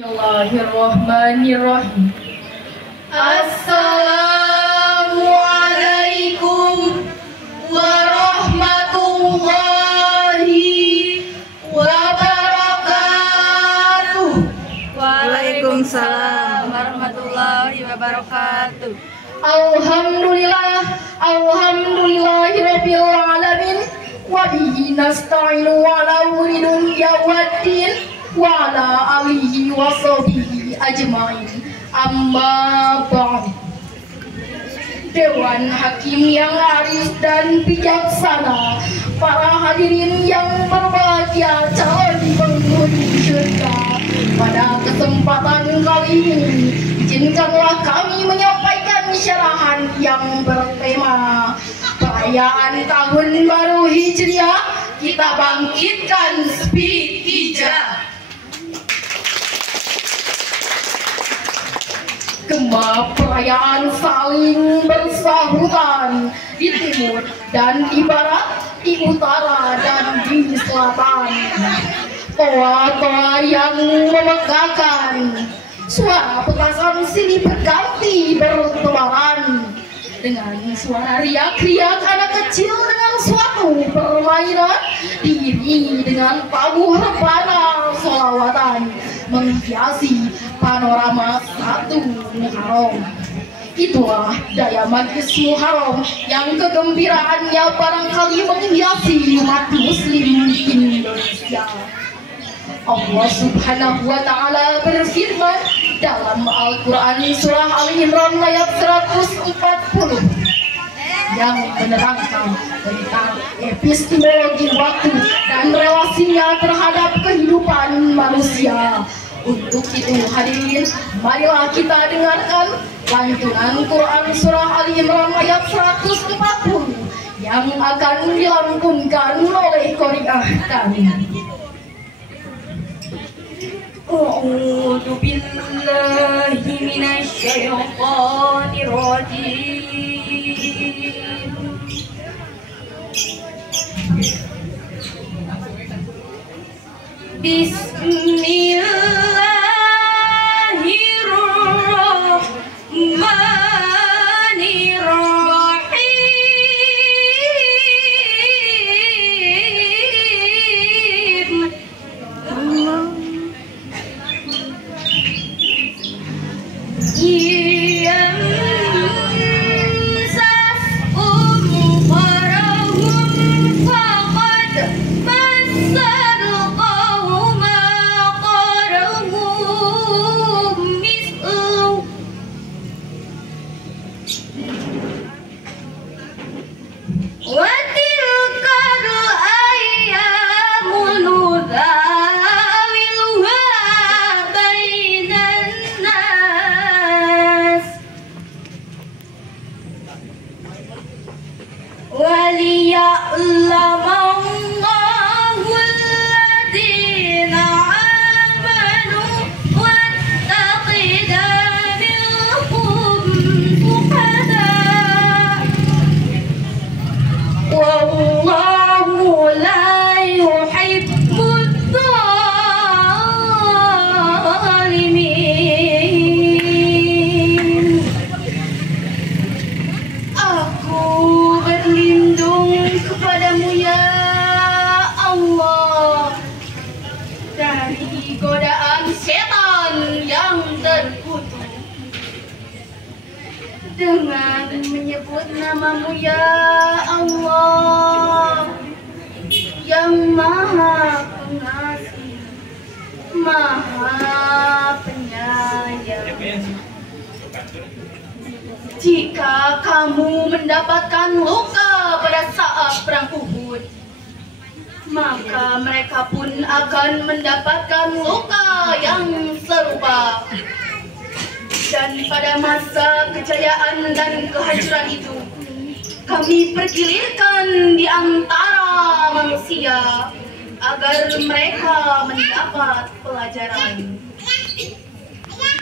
Bismillahirrahmanirrahim. Assalamualaikum warahmatullahi wabarakatuh. Waalaikumsalam warahmatullahi wabarakatuh. Alhamdulillahirabbil alamin wa bihi nasta'inu ala umuri dunya waddin wa ala alihi wa sahbihi ajmain. Amma ba'd. Dewan Hakim yang arif dan bijaksana, para hadirin yang berbahagia, calon penghuni surga. Pada kesempatan kali ini, izinkanlah kami menyampaikan syarahan yang bertema perayaan Tahun Baru Hijriah, kita bangkitkan spirit hijrah. Gema perayaan saling bersahutan di timur dan di barat, di utara dan di selatan. Toa-toa yang memegahkan, suara petasan silih berganti bertebaran. Dengan suara riak-riak anak kecil dengan suatu permainan, diiringi dengan tabuh rebana sholawatan menghiasi panorama satu Muharram. Itulah daya magis Muharram yang kegembiraannya barangkali menghiasi umat muslim Indonesia. Allah Subhanahu wa Ta'ala berfirman dalam Al-Quran surah Al-Imran ayat 140 yang menerangkan tentang epistemologi waktu dan relasinya terhadap kehidupan manusia. Untuk itu hadirin, marilah kita dengarkan lantunan Quran surah Al-Imran ayat 140 yang akan dilantunkan oleh qari'ah kami. A'udzu billahi minasy syaithanir rajim. Bismillahirrahmanirrahim. Dengan menyebut namamu ya Allah, yang maha pengasih, maha penyayang. Jika kamu mendapatkan luka pada saat perang Uhud, maka mereka pun akan mendapatkan luka yang serupa. Dan pada masa kejayaan dan kehancuran itu, kami pergilirkan di antara manusia agar mereka mendapat pelajaran.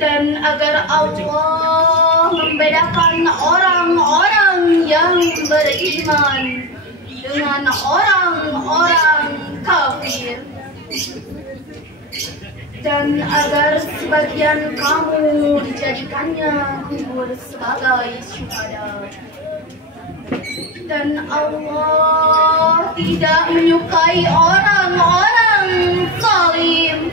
Dan agar Allah membedakan orang-orang yang beriman dengan orang-orang kafir. dan agar sebagian kamu dijadikannya kubur sebagai syuhada. Dan Allah tidak menyukai orang-orang zalim.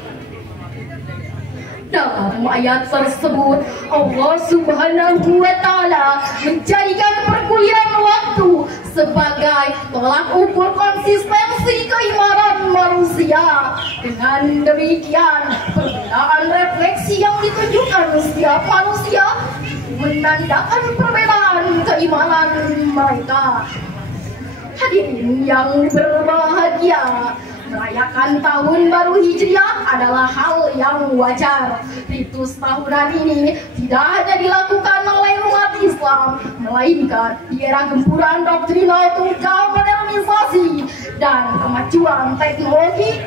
Dalam ayat tersebut, Allah Subhanahu wa Ta'ala menjadikan perkuliahan waktu sebagai tolak ukur konsistensi keimanan manusia. Dengan demikian, perbedaan refleksi yang ditunjukkan setiap manusia menandakan perbedaan keimanan mereka. Hadirin yang berbahagia, merayakan tahun baru Hijriah adalah hal yang wajar. Ritus tahunan ini tidak hanya dilakukan oleh umat Islam, melainkan di era gempuran doktrinal tunggal modernisasi dan kemajuan teknologi.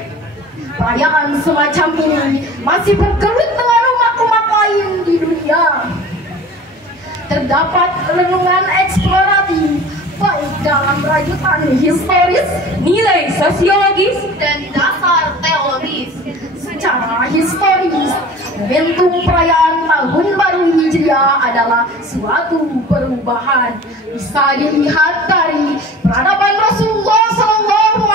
Perayaan semacam ini masih bergelut dengan umat-umat lain di dunia. Terdapat renungan eksploratif baik dalam rajutan historis, Nilai sosiologis, dan dasar teologis. Secara historis, momentum perayaan tahun baru Hijriah adalah suatu perubahan. Bisa dilihat dari peradaban Rasulullah SAW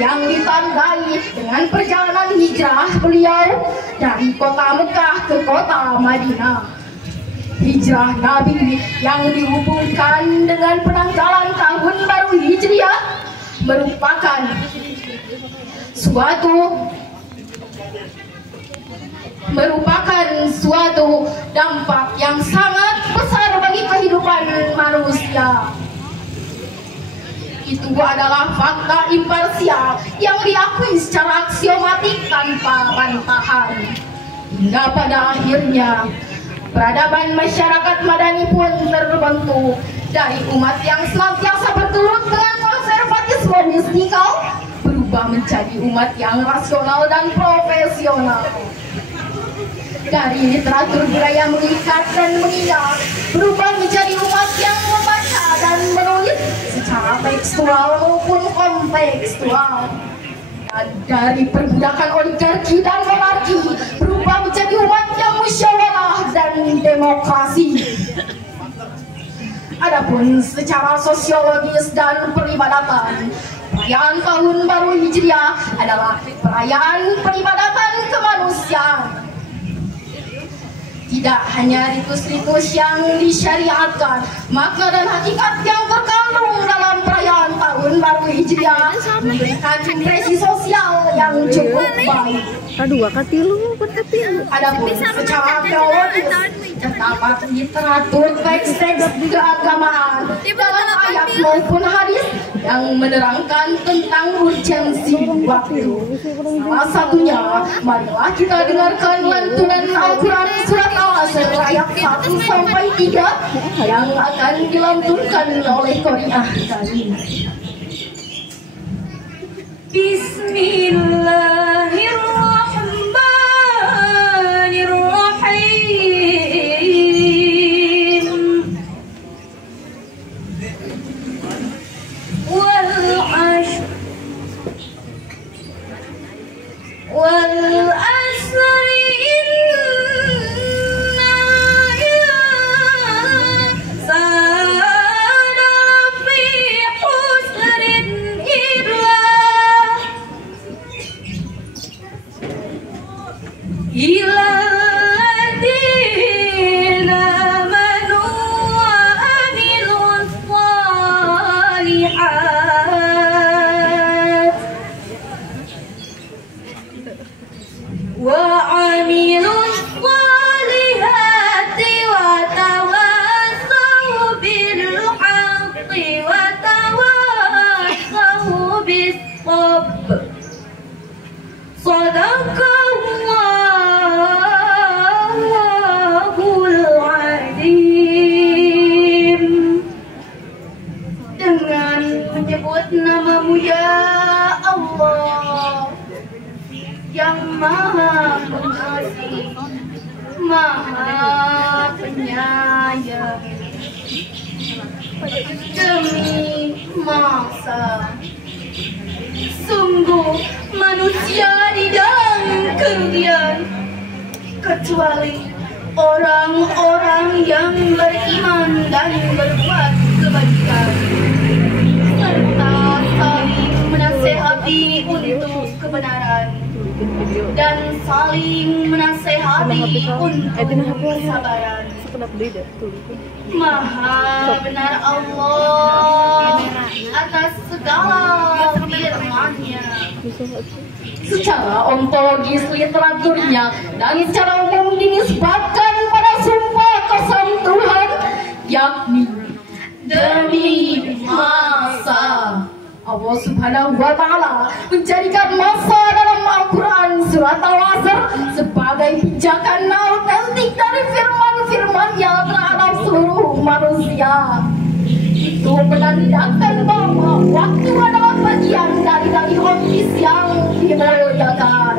yang ditandai dengan perjalanan hijrah beliau dari kota Mekah ke kota Madinah. Hijrah Nabi yang dihubungkan dengan penanggalan tahun baru Hijriah merupakan suatu dampak yang sangat besar bagi kehidupan manusia. Itu adalah fakta imparsial yang diakui secara aksiomatik tanpa bantahan. Hingga pada akhirnya peradaban masyarakat madani pun terbentuk dari umat yang senantiasa bergelut dengan konservatisme mistikal, berubah menjadi umat yang rasional dan profesional. Dari literatur budaya mengikat dan mengingat, berubah menjadi umat yang membaca dan menulis secara tekstual maupun kontekstual. Dan dari perbudakan oligarki dan monarki, berubah menjadi umat yang musyawarah dan demokrasi. Adapun secara sosiologis dan peribadatan, perayaan tahun baru Hijriah adalah perayaan peribadatan kemanusiaan. Tidak hanya ritus-ritus yang disyariatkan, makna dan hakikat yang terkandung dalam perayaan tahun baru Hijriah memberikan impresi sosial yang cukup baik. Adapun secara teologis, terdapat literatur teks-teks keagamaan dalam ayat maupun hadis yang menerangkan tentang urgensi waktu. Salah satunya, marilah kita dengarkan lantunan Al-Quran surat Al-Asr ayat 1 sampai 3 yang akan dilantunkan oleh Qari'ah kali ini. Bismillahirrahmanirrahim. Wal asri inna insana fi khusrin illa alladzina amanu wa amilus shalihat wa tawassaw bil haqqi wa tawassaw bis sabr. Sadaqallahul azim. Dengan menyebut nama-Mu ya Allah yang Maha Pengasih, Maha Penyayang. Demi masa, sungguh manusia di dalam kerugian, kecuali orang-orang yang beriman dan berbuat kebajikan, serta saling menasehati untuk kebenaran dan saling menasehati untuk kesabaran. Maha benar Allah atas segala firman-Nya. Secara ontologis literaturnya dan secara umum dinisbatkan pada sumpah qasam Tuhan, yakni demi masa. Allah Subhanahu wa Ta'ala menjadikan masa dalam Al-Quran surat Al-Asr sebagai pijakan autentik dari firman-firman-Nya terhadap seluruh manusia. Itu menandakan bahwa waktu adalah bagian dari ofis yang dimuliakan.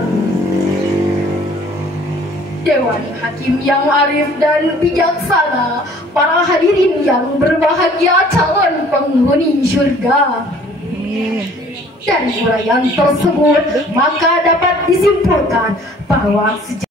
Dewan Hakim yang arif dan bijaksana, para hadirin yang berbahagia, calon penghuni surga. Dari uraian tersebut, maka dapat disimpulkan bahwa